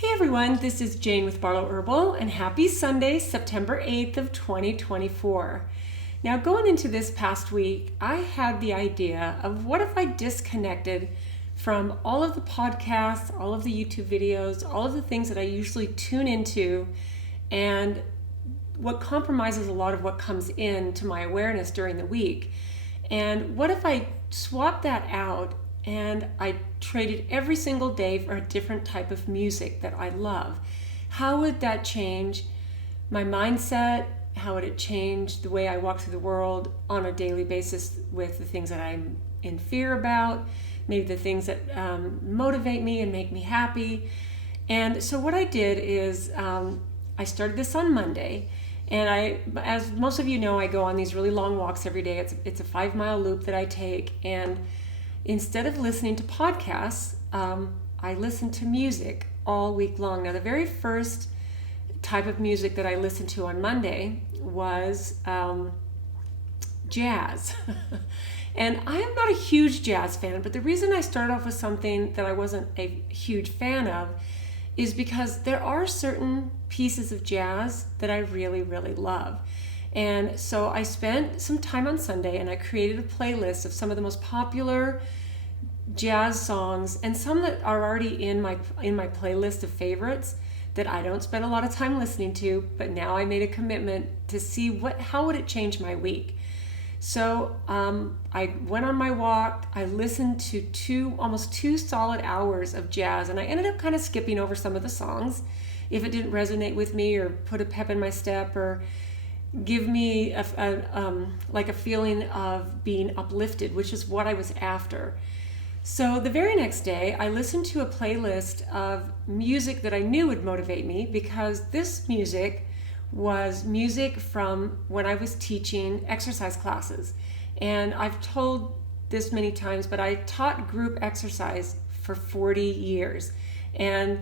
Hey everyone, this is Jane with Barlow Herbal, and happy Sunday, September 8th of 2024. Now, going into this past week, I had the idea of what if I disconnected from all of the podcasts, all of the YouTube videos, all of the things that I usually tune into, and what compromises a lot of what comes into my awareness during the week. And what if I swapped that out and I traded every single day for a different type of music that I love? How would that change my mindset? How would it change the way I walk through the world on a daily basis with the things that I'm in fear about, maybe the things that motivate me and make me happy? And so what I did is I started this on Monday. And as most of you know, I go on these really long walks every day. It's a 5-mile loop that I take. And instead of listening to podcasts, I listen to music all week long. Now, the very first type of music that I listened to on Monday was jazz. And I am not a huge jazz fan, but the reason I started off with something that I wasn't a huge fan of is because there are certain pieces of jazz that I really, really love. And so I spent some time on Sunday and I created a playlist of some of the most popular jazz songs and some that are already in my playlist of favorites that I don't spend a lot of time listening to, but now I made a commitment to see how would it change my week. So I went on my walk, I listened to almost 2 solid hours of jazz, and I ended up kind of skipping over some of the songs if it didn't resonate with me or put a pep in my step or give me a feeling of being uplifted, which is what I was after. So the very next day, I listened to a playlist of music that I knew would motivate me, because this music was music from when I was teaching exercise classes. And I've told this many times, but I taught group exercise for 40 years. And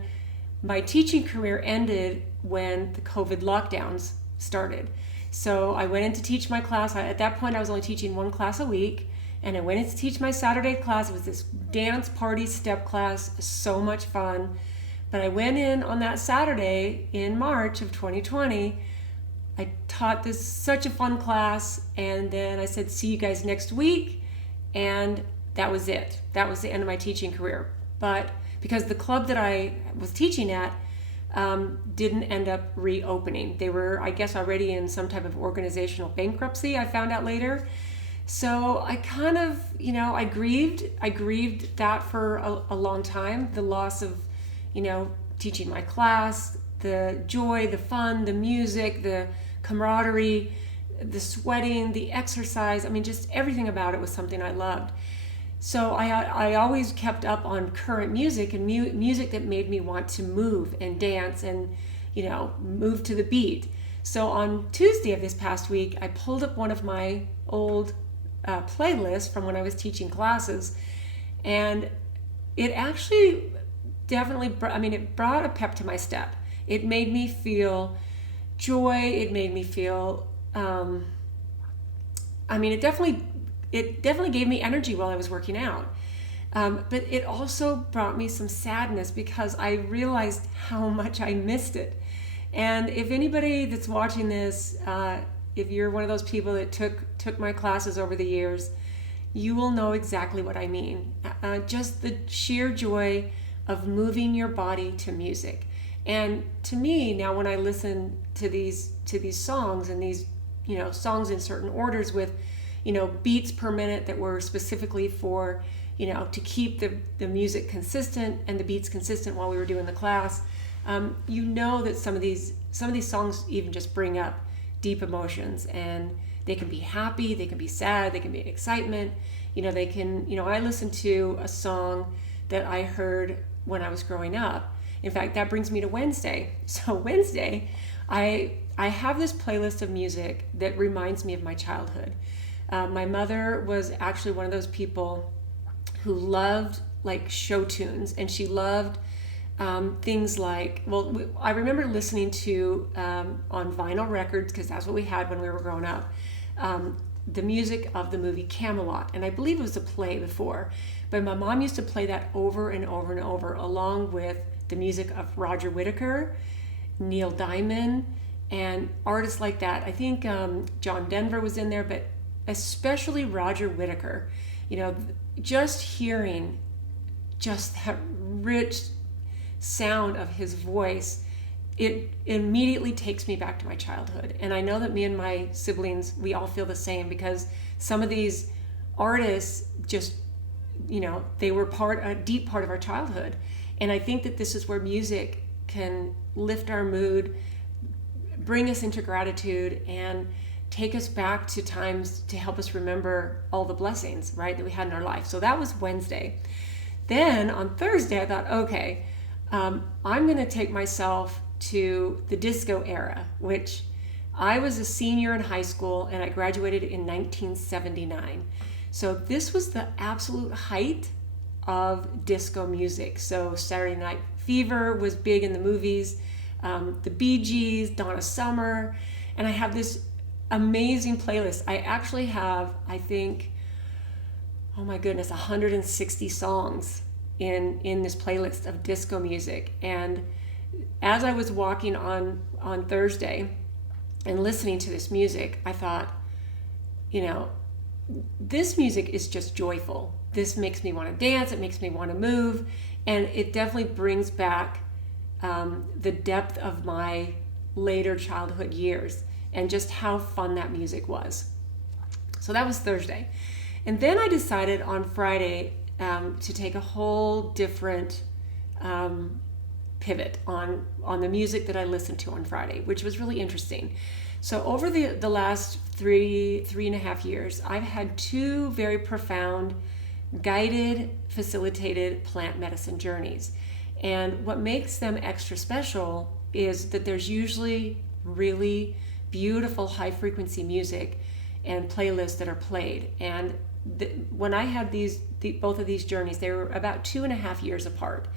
my teaching career ended when the COVID lockdowns started. So I went in to teach my class. At that point, I was only teaching 1 class a week. And I went in to teach my Saturday class. It was this dance party step class, so much fun. But I went in on that Saturday in March of 2020. I taught this such a fun class, and then I said, see you guys next week. And that was it. That was the end of my teaching career. But because the club that I was teaching at didn't end up reopening. They were, I guess, already in some type of organizational bankruptcy, I found out later. So I kind of, I grieved that for a long time, the loss of, teaching my class, the joy, the fun, the music, the camaraderie, the sweating, the exercise. I mean, just everything about it was something I loved. So I always kept up on current music and music that made me want to move and dance and, move to the beat. So on Tuesday of this past week, I pulled up one of my old playlist from when I was teaching classes, and it actually definitely it brought a pep to my step. It made me feel joy. It made me feel it definitely gave me energy while I was working out, but it also brought me some sadness because I realized how much I missed it. And if anybody that's watching this, if you're one of those people that took my classes over the years, you will know exactly what I mean. Just the sheer joy of moving your body to music. And to me, now when I listen to these songs and these, songs in certain orders with, beats per minute that were specifically for, to keep the music consistent and the beats consistent while we were doing the class, that some of these songs even just bring up deep emotions, and they can be happy, they can be sad, they can be excitement. They can, I listened to a song that I heard when I was growing up. In fact, that brings me to Wednesday. So Wednesday, I have this playlist of music that reminds me of my childhood. My mother was actually one of those people who loved show tunes, and she loved things like, I remember listening to on vinyl records, because that's what we had when we were growing up, the music of the movie Camelot. And I believe it was a play before, but my mom used to play that over and over and over, along with the music of Roger Whittaker, Neil Diamond, and artists like that. I think John Denver was in there, but especially Roger Whittaker. You know, just hearing just that rich sound of his voice, it immediately takes me back to my childhood. And I know that me and my siblings, we all feel the same, because some of these artists just, you know, they were a deep part of our childhood. And I think that this is where music can lift our mood, bring us into gratitude, and take us back to times to help us remember all the blessings, right, that we had in our life. So that was Wednesday. Then on Thursday, I thought, okay, I'm going to take myself to the disco era, which I was a senior in high school and I graduated in 1979. So this was the absolute height of disco music. So Saturday Night Fever was big in the movies, the Bee Gees, Donna Summer, and I have this amazing playlist. I actually have, I think, oh my goodness, 160 songs in this playlist of disco music. And as I was walking on Thursday and listening to this music, I thought, you know, this music is just joyful. This makes me want to dance. It makes me want to move. And it definitely brings back the depth of my later childhood years and just how fun that music was. So that was Thursday. And then I decided on Friday to take a whole different pivot on the music that I listened to on Friday, which was really interesting. So over the last three and a half years, I've had two very profound guided, facilitated plant medicine journeys. And what makes them extra special is that there's usually really beautiful high frequency music and playlists that are played. And when I had both of these journeys, they were about 2.5 years apart.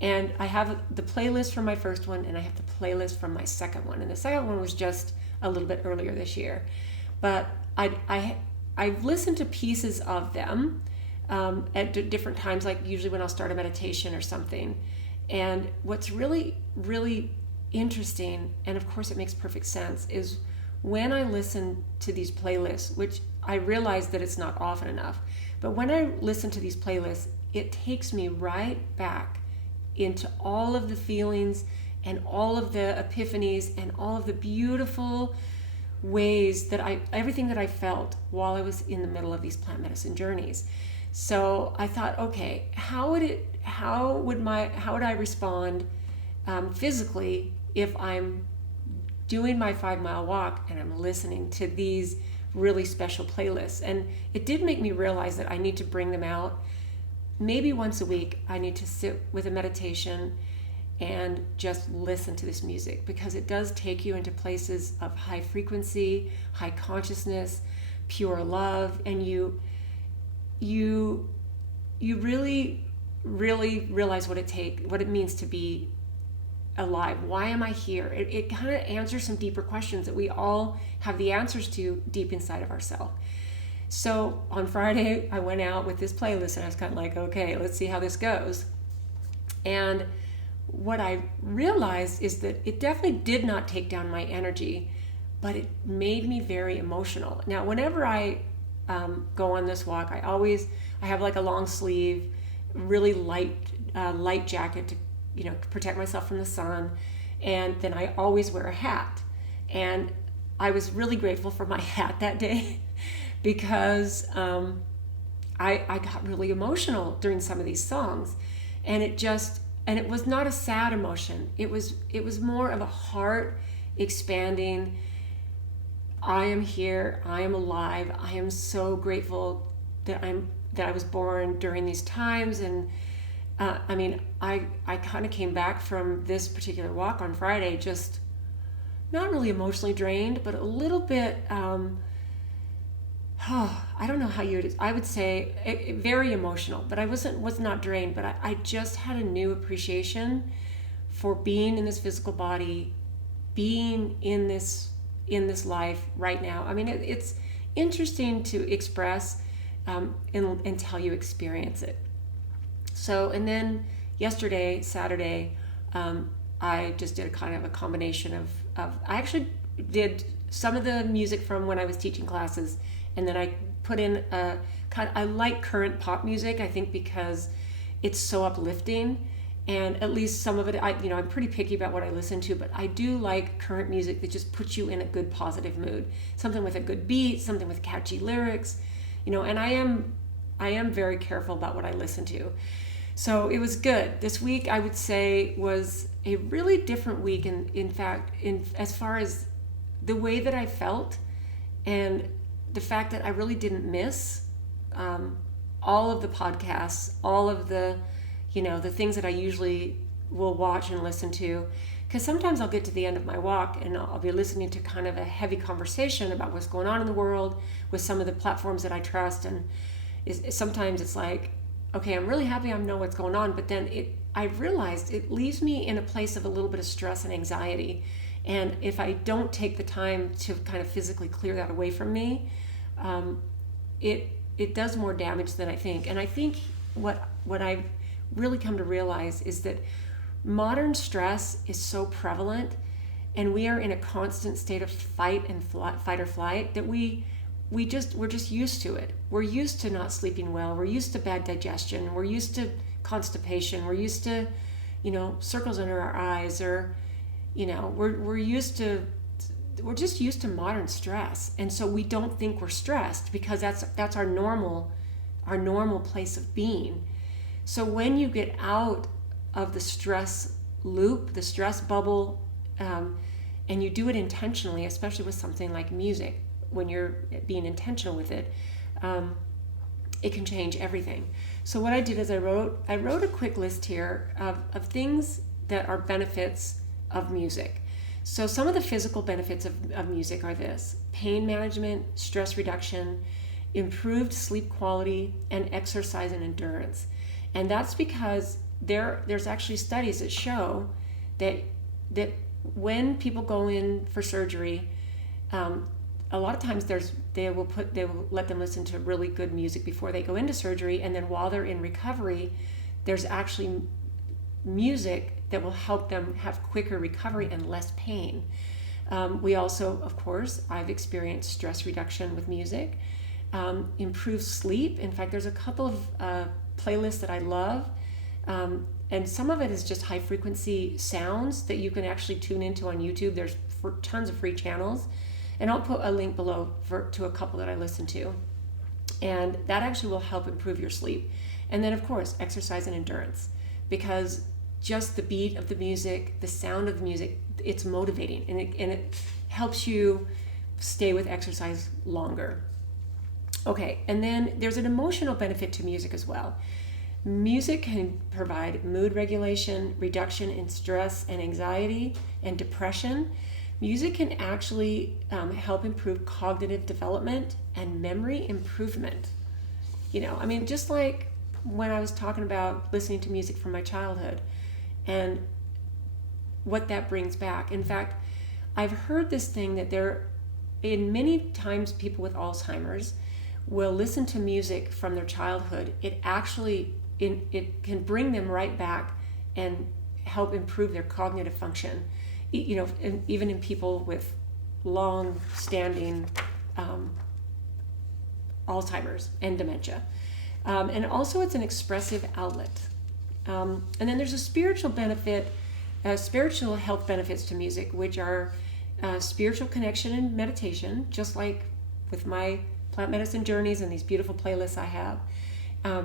And I have the playlist from my first one and I have the playlist from my second one. And the second one was just a little bit earlier this year. But I've listened to pieces of them at different times, like usually when I'll start a meditation or something. And what's really, really interesting, and of course it makes perfect sense, is when I listen to these playlists, which I realize that it's not often enough, but when I listen to these playlists, it takes me right back into all of the feelings and all of the epiphanies and all of the beautiful ways that everything that I felt while I was in the middle of these plant medicine journeys. So I thought, okay, how would I respond physically if I'm doing my 5-mile walk and I'm listening to these really special playlists? And it did make me realize that I need to bring them out. Maybe once a week, I need to sit with a meditation and just listen to this music, because it does take you into places of high frequency, high consciousness, pure love, and you really, really realize what it means to be alive. Why am I here? It kind of answers some deeper questions that we all have the answers to deep inside of ourselves. So on Friday, I went out with this playlist and I was kind of like, okay, let's see how this goes. And what I realized is that it definitely did not take down my energy, but it made me very emotional. Now, whenever I go on this walk, I have like a long sleeve, really light jacket to, protect myself from the sun. And then I always wear a hat. And I was really grateful for my hat that day because I got really emotional during some of these songs. And it was not a sad emotion. It was more of a heart expanding. I am here. I am alive. I am so grateful that I was born during these times. And I kind of came back from this particular walk on Friday just not really emotionally drained, but a little bit. I don't know how I would say very emotional, but I was not drained. But I just had a new appreciation for being in this physical body, being in this life right now. I mean, it's interesting to express until you experience it. So, and then yesterday, Saturday, I just did a kind of a combination I actually did some of the music from when I was teaching classes, and then I put in I like current pop music, I think, because it's so uplifting, and at least some of it, I'm pretty picky about what I listen to, but I do like current music that just puts you in a good positive mood, something with a good beat, something with catchy lyrics, and I am very careful about what I listen to. So it was good. This week, I would say, was a really different week, in fact, as far as the way that I felt, and the fact that I really didn't miss all of the podcasts, all of the things that I usually will watch and listen to. Because sometimes I'll get to the end of my walk and I'll be listening to kind of a heavy conversation about what's going on in the world with some of the platforms that I trust, and sometimes it's like, okay, I'm really happy I know what's going on, but then I've realized it leaves me in a place of a little bit of stress and anxiety. And if I don't take the time to kind of physically clear that away from me, it does more damage than I think. And I think what I've really come to realize is that modern stress is so prevalent, and we are in a constant state of fight or flight, that we're just used to it. We're used to not sleeping well. We're used to bad digestion. We're used to constipation. We're used to, circles under our eyes, or, we're just used to modern stress. And so we don't think we're stressed because that's our normal place of being. So when you get out of the stress loop, the stress bubble, and you do it intentionally, especially with something like music, when you're being intentional with it, it can change everything. So what I did is I wrote a quick list here of things that are benefits of music. So some of the physical benefits of music are this: pain management, stress reduction, improved sleep quality, and exercise and endurance. And that's because there's actually studies that show that when people go in for surgery, a lot of times they will let them listen to really good music before they go into surgery, and then while they're in recovery, there's actually music that will help them have quicker recovery and less pain. We also, of course, I've experienced stress reduction with music, improved sleep. In fact, there's a couple of playlists that I love, and some of it is just high frequency sounds that you can actually tune into on YouTube. There's tons of free channels, and I'll put a link below to a couple that I listen to, and that actually will help improve your sleep. And then, of course, exercise and endurance, because just the beat of the music, the sound of the music, it's motivating, and it helps you stay with exercise longer. Okay, and then there's an emotional benefit to music as well. Music can provide mood regulation, reduction in stress and anxiety and depression. Music can actually help improve cognitive development and memory improvement. Just like when I was talking about listening to music from my childhood and what that brings back. In fact, I've heard this thing that in many times people with Alzheimer's will listen to music from their childhood. It actually it can bring them right back and help improve their cognitive function. And even in people with long-standing Alzheimer's and dementia. And also it's an expressive outlet. And then there's a spiritual health benefits to music, which are spiritual connection and meditation, just like with my plant medicine journeys and these beautiful playlists I have.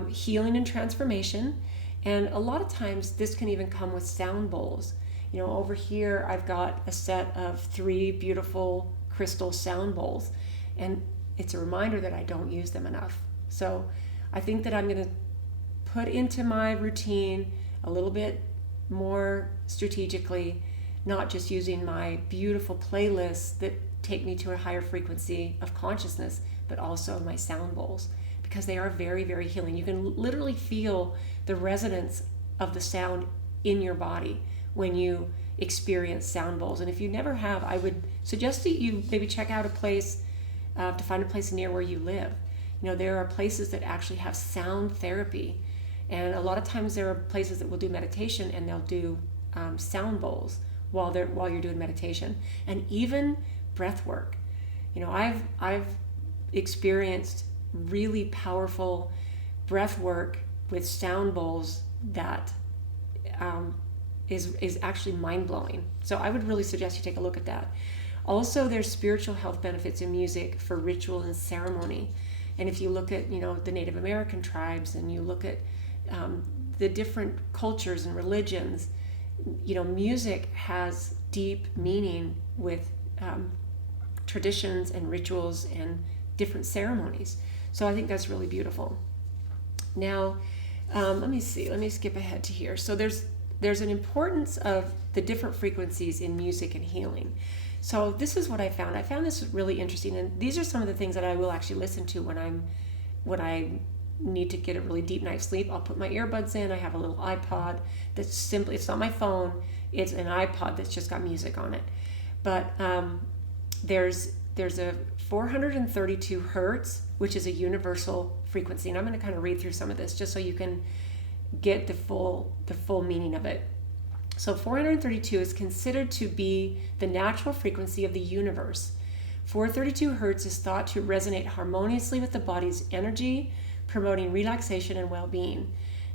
Healing and transformation. And a lot of times this can even come with sound bowls. Over here I've got a set of 3 beautiful crystal sound bowls, and it's a reminder that I don't use them enough. So I think that I'm going to put into my routine a little bit more strategically, not just using my beautiful playlists that take me to a higher frequency of consciousness, but also my sound bowls, because they are very, very healing. You can literally feel the resonance of the sound in your body when you experience sound bowls. And if you never have, I would suggest that you maybe check out a place, to find a place near where you live. There are places that actually have sound therapy, and a lot of times there are places that will do meditation and they'll do sound bowls while you're doing meditation, and even breath work. I've experienced really powerful breath work with sound bowls that is actually mind-blowing. So I would really suggest you take a look at that. Also, there's spiritual health benefits in music for ritual and ceremony. And if you look at, the Native American tribes, and you look at the different cultures and religions, music has deep meaning with traditions and rituals and different ceremonies. So I think that's really beautiful. Now, let me skip ahead to here. So there's an importance of the different frequencies in music and healing. So this is what I found. I found this really interesting, and these are some of the things that I will actually listen to when I need to get a really deep night's sleep. I'll put my earbuds in. I have a little iPod that's simply, it's not my phone, it's an iPod that's just got music on it. But there's a 432 hertz, which is a universal frequency, and I'm going to kind of read through some of this just so you can get the full meaning of it. So 432 is considered to be the natural frequency of the universe. 432 hertz is thought to resonate harmoniously with the body's energy, promoting relaxation and well-being.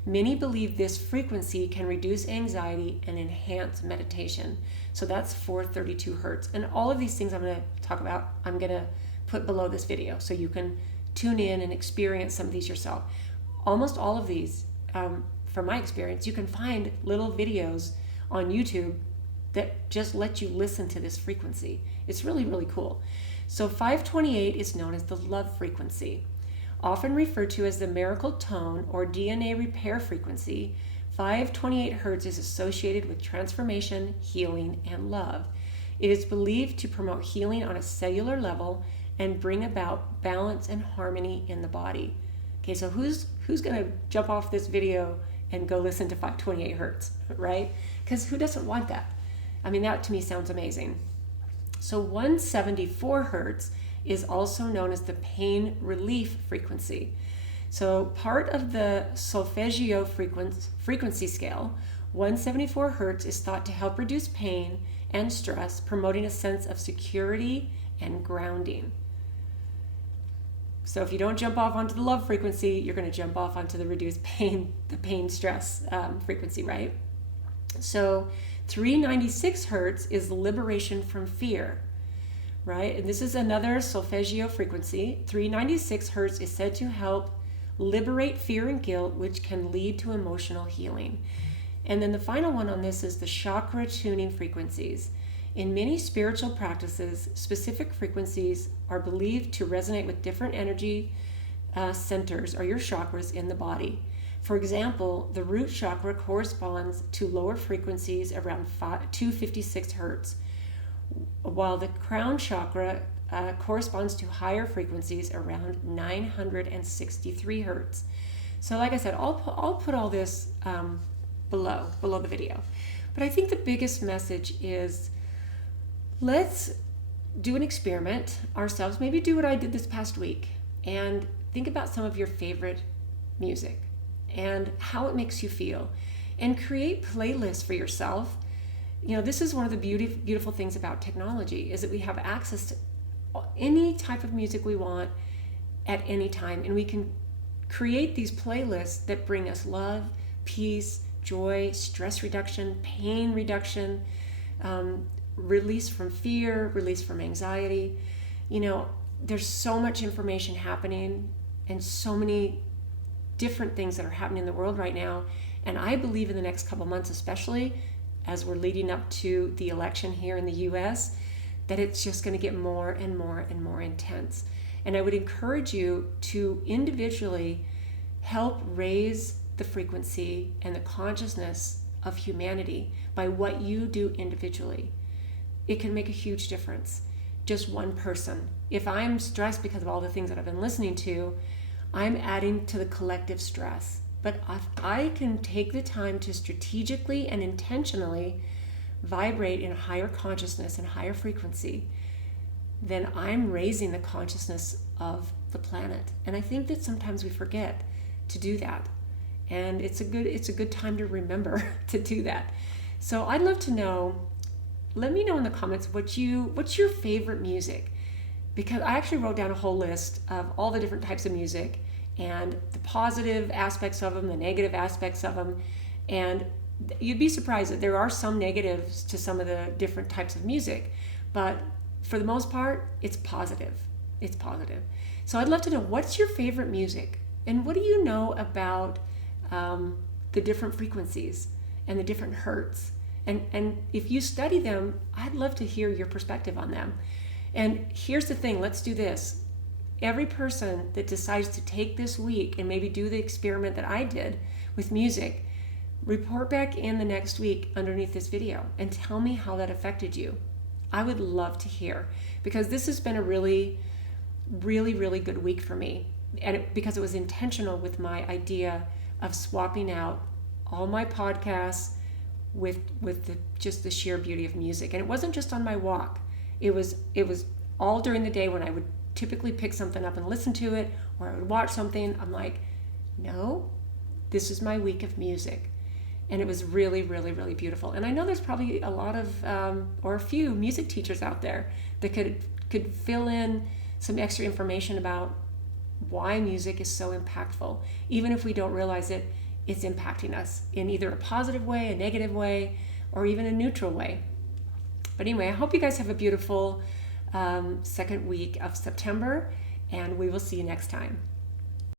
Many believe this frequency can reduce anxiety and enhance meditation. So that's 432 hertz. And all of these things I'm going to talk about, I'm going to put below this video so you can tune in and experience some of these yourself. Almost all of these, from my experience, you can find little videos on YouTube that just let you listen to this frequency. It's really, really cool. So 528 is known as the love frequency. Often referred to as the miracle tone or DNA repair frequency, 528 hertz is associated with transformation, healing, and love. It is believed to promote healing on a cellular level and bring about balance and harmony in the body. Okay, so who's going to jump off this video and go listen to 528 hertz, right? Because who doesn't want that? I mean, that to me sounds amazing. So 174 hertz is also known as the pain relief frequency. So part of the solfeggio frequency scale, 174 hertz is thought to help reduce pain and stress, promoting a sense of security and grounding. So if you don't jump off onto the love frequency, you're going to jump off onto the reduced pain, the pain stress frequency, right? So 396 hertz is liberation from fear, right? And this is another solfeggio frequency. 396 hertz is said to help liberate fear and guilt, which can lead to emotional healing. And then the final one on this is the chakra tuning frequencies. In many spiritual practices, specific frequencies are believed to resonate with different energy centers or your chakras in the body. For example, the root chakra corresponds to lower frequencies around 256 hertz, while the crown chakra corresponds to higher frequencies around 963 hertz. So like I said, I'll put all this below the video. But I think the biggest message is, let's do an experiment ourselves. Maybe do what I did this past week and think about some of your favorite music and how it makes you feel, and create playlists for yourself. This is one of the beautiful things about technology, is that we have access to any type of music we want at any time, and we can create these playlists that bring us love, peace, joy, stress reduction, pain reduction, release from fear, release from anxiety. There's so much information happening and so many different things that are happening in the world right now. And I believe in the next couple months, especially as we're leading up to the election here in the US, that it's just going to get more and more and more intense. And I would encourage you to individually help raise the frequency and the consciousness of humanity by what you do individually. It can make a huge difference. Just one person. If I'm stressed because of all the things that I've been listening to, I'm adding to the collective stress. But if I can take the time to strategically and intentionally vibrate in a higher consciousness and higher frequency, then I'm raising the consciousness of the planet. And I think that sometimes we forget to do that. And it's a good time to remember to do that. So I'd love to know, let me know in the comments what's your favorite music, because I actually wrote down a whole list of all the different types of music and the positive aspects of them, the negative aspects of them, and you'd be surprised that there are some negatives to some of the different types of music, but for the most part, it's positive. It's positive. So I'd love to know, what's your favorite music, and what do you know about the different frequencies and the different hertz? And if you study them, I'd love to hear your perspective on them. And here's the thing, let's do this. Every person that decides to take this week and maybe do the experiment that I did with music, report back in the next week underneath this video and tell me how that affected you. I would love to hear, because this has been a really, really, really good week for me. And because it was intentional with my idea of swapping out all my podcasts with just the sheer beauty of music. And it wasn't just on my walk. It was all during the day when I would typically pick something up and listen to it, or I would watch something. I'm like, no, this is my week of music. And it was really, really, really beautiful. And I know there's probably a lot of, or a few music teachers out there that could fill in some extra information about why music is so impactful. Even if we don't realize it, it's impacting us in either a positive way, a negative way, or even a neutral way. But anyway, I hope you guys have a beautiful second week of September, and we will see you next time.